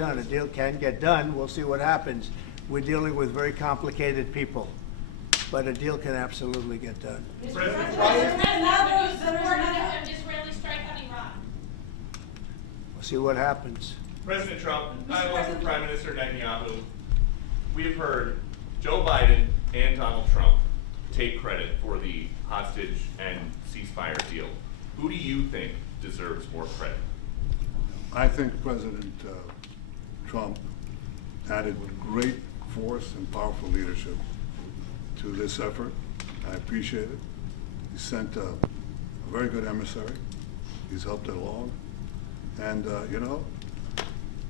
done. A deal can get done. We'll see what happens. We're dealing with very complicated people, but a deal can absolutely get done. President Trump is now support an Israeli strike on Iran. We'll see what happens. President Trump, I want for Prime Minister Netanyahu. We have heard Joe Biden and Donald Trump take credit for the hostage and ceasefire deal. Who do you think deserves more credit? I think President Trump added great force and powerful leadership to this effort. I appreciate it. He sent a very good emissary. He's helped it along. And,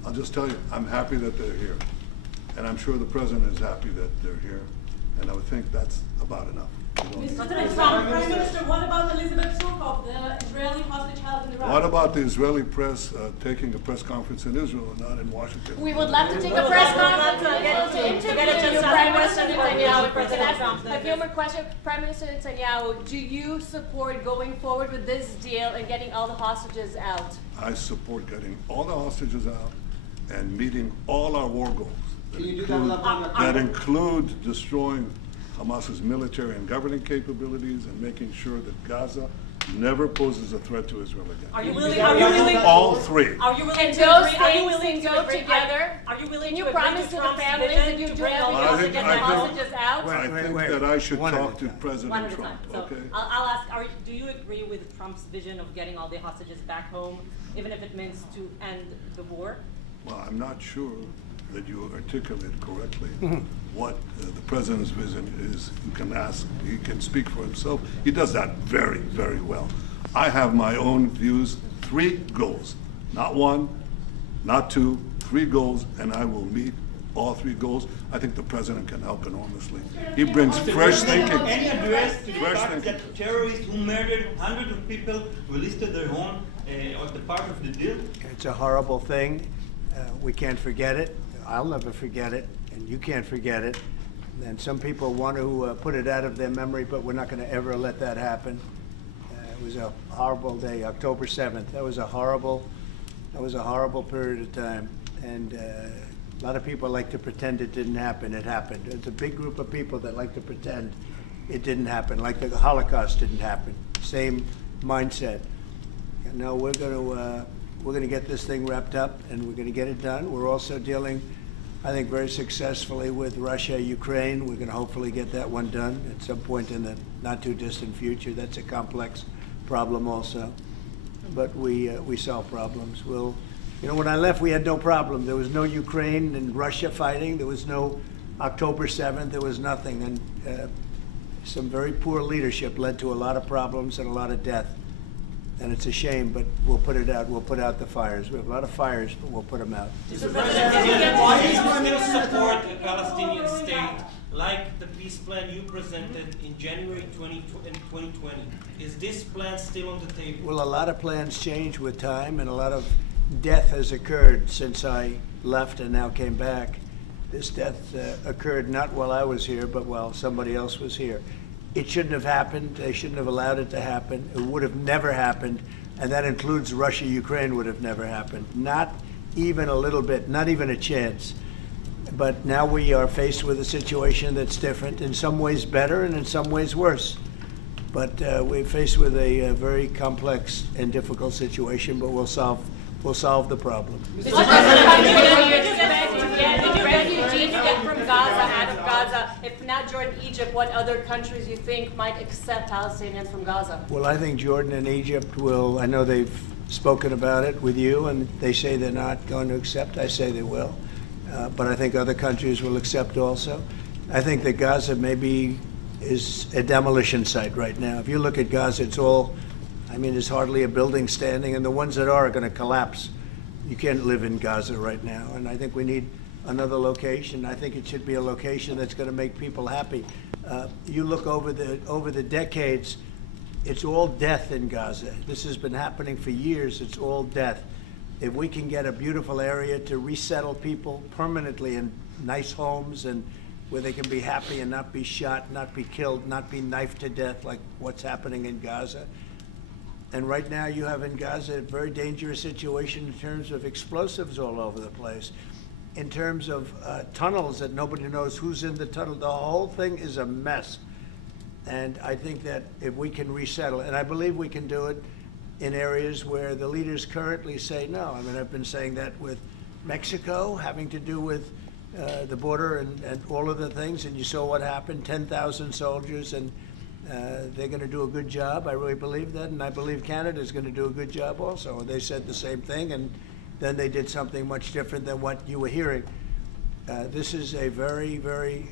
I'll just tell you, I'm happy that they're here. And I'm sure the President is happy that they're here. And I would think that's about enough. President Trump, Prime Minister, what about Elizabeth Surkov, the Israeli hostage held in Iraq? What about the Israeli press taking a press conference in Israel and not in Washington? We would love to take a press conference to interview you, Prime Minister Netanyahu. President Trump. A few more questions. Prime Minister Netanyahu, do you support going forward with this deal and getting all the hostages out? I support getting all the hostages out and meeting all our war goals that include destroying Hamas's military and governing capabilities and making sure that Gaza never poses a threat to Israel again. Are you willing? All three. Are you willing And to those agree? Are you things willing can to go agree? together? Are you willing Can to you agree promise to to the Trump's families vision that you to do bring all the everything to get the hostages out? Wait, I think wait. that I should One at a talk to time. President One at a Trump, time. So okay? I'll ask, do you agree with Trump's vision of getting all the hostages back home, even if it means to end the war? Well, I'm not sure that you articulate correctly what the President's vision is. You can ask, he can speak for himself. He does that very, very well. I have my own views, 3 goals, not 1, not 2, 3 goals, and I will meet all 3 goals. I think the President can help enormously. He brings fresh thinking. Any address to the Fresh fact thinking. that terrorists who murdered hundreds of people were listed their own as the part of the deal? It's a horrible thing. We can't forget it. I'll never forget it, and you can't forget it. And some people want to put it out of their memory, but we're not going to ever let that happen. It was a horrible day, October 7th. That was a horrible period of time. And a lot of people like to pretend it didn't happen. It happened. It's a big group of people that like to pretend it didn't happen, like the Holocaust didn't happen. Same mindset. And no, we're going to get this thing wrapped up, and we're going to get it done. We're also dealing, I think, very successfully with Russia, Ukraine. We're going to hopefully get that one done at some point in the not too distant future. That's a complex problem also, but we solve problems. When I left, we had no problem. There was no Ukraine and Russia fighting. There was no October 7th. There was nothing, and some very poor leadership led to a lot of problems and a lot of death. And it's a shame, but we'll put it out. We'll put out the fires. We have a lot of fires, but we'll put them out. Why do you still support a Palestinian state like the peace plan you presented in January 2020? Is this plan still on the table? Well, a lot of plans change with time, and a lot of death has occurred since I left and now came back. This death occurred not while I was here, but while somebody else was here. It shouldn't have happened. They shouldn't have allowed it to happen. It would have never happened, and that includes Russia, Ukraine would have never happened. Not even a little bit, not even a chance. But now we are faced with a situation that's different, in some ways better and in some ways worse. But we're faced with a very complex and difficult situation, but we'll solve the problem. Mr. President, did you refugees get from Gaza, out of Gaza? If not Jordan, Egypt, what other countries you think might accept Palestinians from Gaza? Well, I think Jordan and Egypt will. I know they've spoken about it with you, and they say they're not going to accept. I say they will. But I think other countries will accept also. I think that Gaza maybe is a demolition site right now. If you look at Gaza, there's hardly a building standing, and the ones that are going to collapse. You can't live in Gaza right now, and I think we need another location. I think it should be a location that's going to make people happy. You look over the decades, it's all death in Gaza. This has been happening for years. It's all death. If we can get a beautiful area to resettle people permanently in nice homes and where they can be happy and not be shot, not be killed, not be knifed to death like what's happening in Gaza, And right now you have in Gaza a very dangerous situation in terms of explosives all over the place, in terms of tunnels that nobody knows who's in the tunnel. The whole thing is a mess. And I think that if we can resettle, and I believe we can do it in areas where the leaders currently say no. I mean, I've been saying that with Mexico, having to do with the border and all of the things, and you saw what happened, 10,000 soldiers, and they're going to do a good job. I really believe that, and I believe Canada's going to do a good job also. They said the same thing, and then they did something much different than what you were hearing. This is a very, very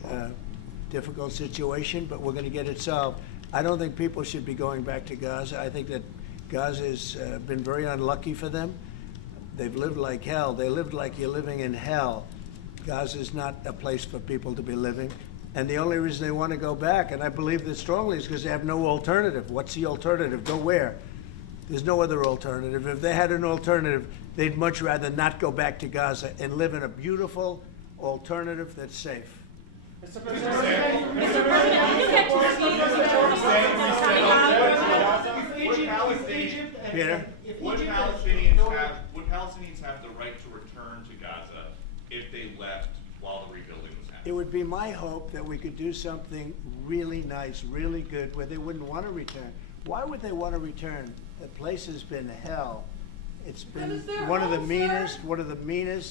difficult situation, but we're going to get it solved. I don't think people should be going back to Gaza. I think that Gaza has been very unlucky for them. They've lived like hell. They lived like you're living in hell. Gaza is not a place for people to be living. And the only reason they want to go back, and I believe this strongly, is because they have no alternative. What's the alternative? Go where? There's no other alternative. If they had an alternative, they'd much rather not go back to Gaza and live in a beautiful alternative that's safe. Mr. President, you get to Peter? Would Palestinians have the right to return to Gaza if they left while the rebuilding was It happening? would be my hope that we could do something really nice, really good, where they wouldn't want to return. Why would they want to return? The place has been hell. It's been one of the meanest,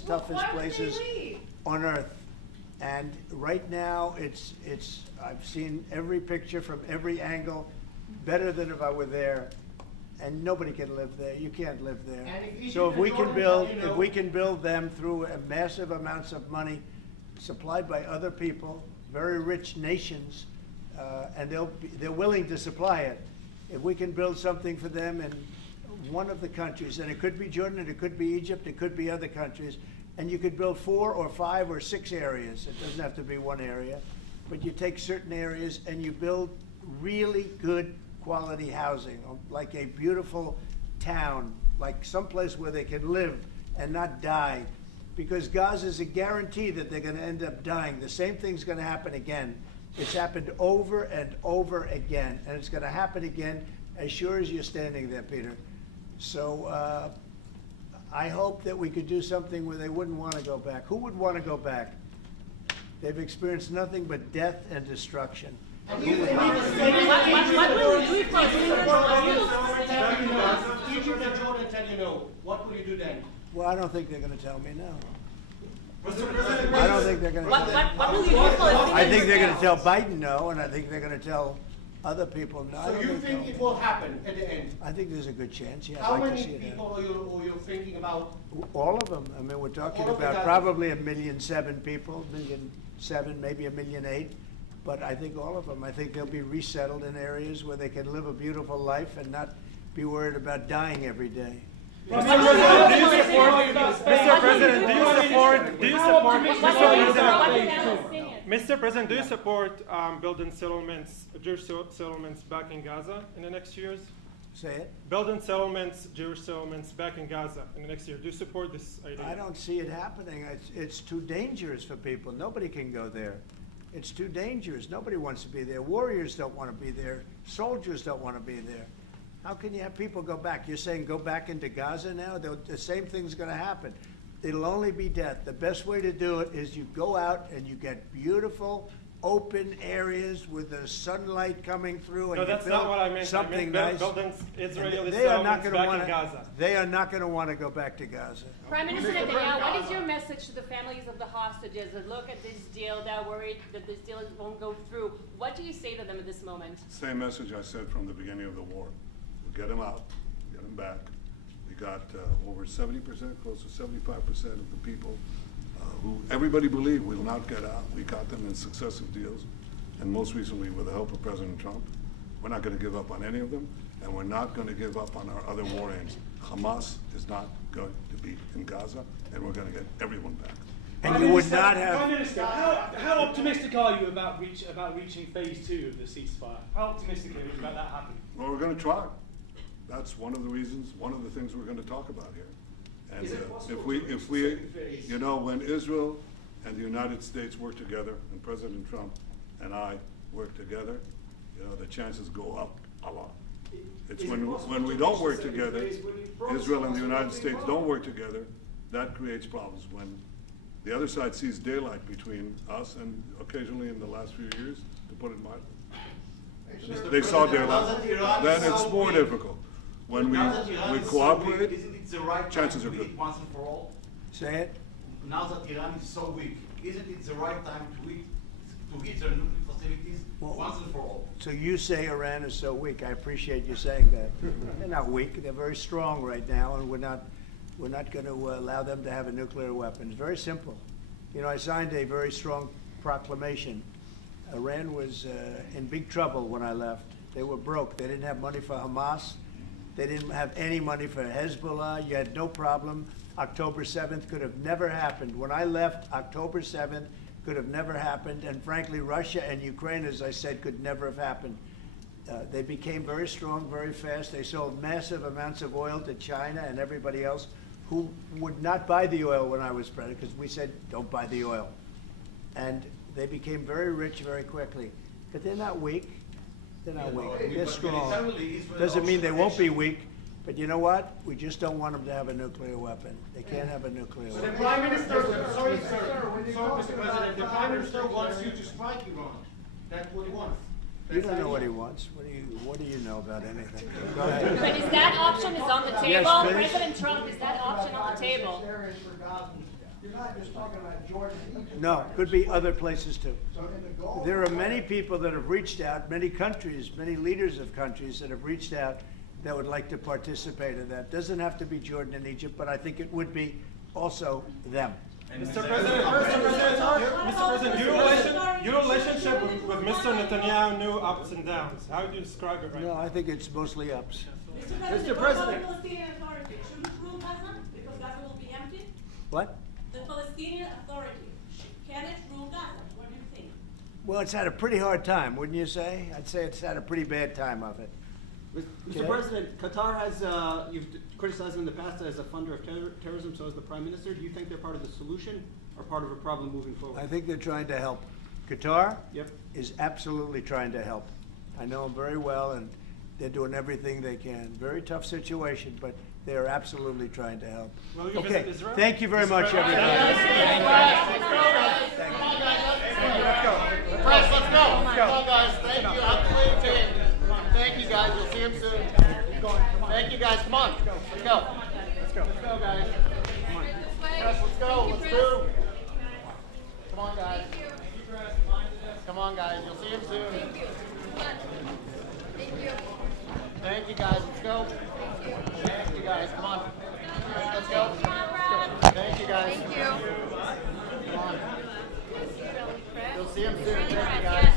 toughest places on earth. And right now, I've seen every picture from every angle, better than if I were there. And nobody can live there. You can't live there. So if we can build them through massive amounts of money supplied by other people, very rich nations, and they're willing to supply it. If we can build something for them in one of the countries, and it could be Jordan, and it could be Egypt, it could be other countries, and you could build 4 or 5 or 6 areas. It doesn't have to be one area, but you take certain areas and you build really good quality housing, like a beautiful town, like someplace where they can live and not die. Because Gaza is a guarantee that they're going to end up dying. The same thing's going to happen again. It's happened over and over again, and it's going to happen again as sure as you're standing there, Peter. So I hope that we could do something where they wouldn't want to go back. Who would want to go back? They've experienced nothing but death and destruction. What will you do if Egypt and Jordan tell you no? What will you do then? Well, I don't think they're going to tell me no. Mr. President, I don't think they're going to tell me no. What will you do if I think they're going to tell Biden no, and I think they're going to tell other people no. so you think it will happen at the end? I think there's a good chance, yeah. How I'd like to many see it people are you thinking about? happen. All of them. I mean, we're talking All of about the probably 1,000,007 people, 1,000,007, maybe 1,000,008. But I think all of them. I think they'll be resettled in areas where they can live a beautiful life and not be worried about dying every day. Mr. President, do you support building settlements, Jewish settlements back in Gaza in the next years? Say it? Building settlements, Jewish settlements back in Gaza in the next year. Do you support this idea? I don't see it happening. It's too dangerous for people. Nobody can go there. It's too dangerous. Nobody wants to be there. Warriors don't want to be there. Soldiers don't want to be there. How can you have people go back? You're saying go back into Gaza now? The same thing's going to happen. It'll only be death. The best way to do it is you go out and you get beautiful, open areas with the sunlight coming through. And No, that's not what I meant. Something I meant nice. building Israeli They are not settlements going to back want in Gaza. They are not going to want to go back to Gaza. Prime Minister Netanyahu, what is your message to the families of the hostages that look at this deal, that are worried that this deal won't go through? What do you say to them at this moment? Same message I said from the beginning of the war. We'll get them out, get them back. We got over 70%, close to 75% of the people who everybody believed will not get out. We got them in successive deals, and most recently with the help of President Trump. We're not going to give up on any of them, and we're not going to give up on our other war aims. Hamas is not going to be in Gaza, and we're going to get everyone back. And you would not have. Prime Minister, how optimistic are you about reaching phase 2 of the ceasefire? How optimistic are you about that happening? Well, we're going to try. That's one of the reasons, one of the things we're going to talk about here. And Is it possible if we, you know, when Israel and the United States work together, and President Trump and I work together, you know, the chances go up a lot. It's when we don't work together, Israel and the United States don't work together, that creates problems. When the other side sees daylight between us and occasionally in the last few years, to put it mildly, they saw daylight, then it's more difficult. When we cooperate, Isn't it the right chances time are to good. hit once and for all? Say it. Now that Iran is so weak, isn't it the right time to hit their nuclear facilities once and for all? So you say Iran is so weak. I appreciate you saying that. They're not weak. They're very strong right now, and we're not going to allow them to have a nuclear weapon. It's very simple. You know, I signed a very strong proclamation. Iran was in big trouble when I left. They were broke. They didn't have money for Hamas. They didn't have any money for Hezbollah. You had no problem. October 7th could have never happened. When I left, October 7th could have never happened. And frankly, Russia and Ukraine, as I said, could never have happened. They became very strong very fast. They sold massive amounts of oil to China and everybody else who would not buy the oil when I was president, because we said, don't buy the oil. And they became very rich very quickly. But they're not weak. They're not weak. They're strong. Doesn't mean they won't be weak. But you know what? We just don't want them to have a nuclear weapon. They can't have a nuclear The weapon. Prime Minister, sorry, Mr. President, the Prime Minister wants you to strike Iran. That's what he wants. You don't know what he wants. What do you know about anything? Go ahead. But is that option on the table? Yes, please. President Trump, is that option on the table? You're not just talking about Jordan and Egypt. No, could be other places too. So in the Gulf. There are many people that have reached out, many countries, many leaders of countries that have reached out that would like to participate in that. Doesn't have to be Jordan and Egypt, but I think it would be also them. Mr. President, your relationship with Mr. Netanyahu knew ups and downs. How do you describe it right No, now? I think it's mostly ups. Mr. President. What about the Palestinian Authority? Should it rule Gaza? Because Gaza will be empty? What? The Palestinian Authority, can it rule Gaza? What do you think? Well, it's had a pretty hard time, wouldn't you say? I'd say it's had a pretty bad time of it. Mr. President, Qatar has, you've criticized them in the past as a funder of terrorism, so as the Prime Minister. Do you think they're part of the solution or part of a problem moving forward? I think they're trying to help. Qatar Yep. is absolutely trying to help. I know them very well, and they're doing everything they can. Very tough situation, but they are absolutely trying to help. Will you Okay, visit Israel? thank you very much, everybody. Press, let's go. Come on, guys. Thank you. I'm playing team. Thank you, guys. We'll see him soon. Thank you, guys. Come on. Let's go. Let's go. Let's go, guys. Press, let's go. Let's do. Come on, guys. Come on, guys. You'll see him soon. Thank you. Thank you, guys. Let's go. Thank you, guys. Come on. Let's go. Thank you, guys. Thank you. Come on. You'll see him soon. Thank you, guys.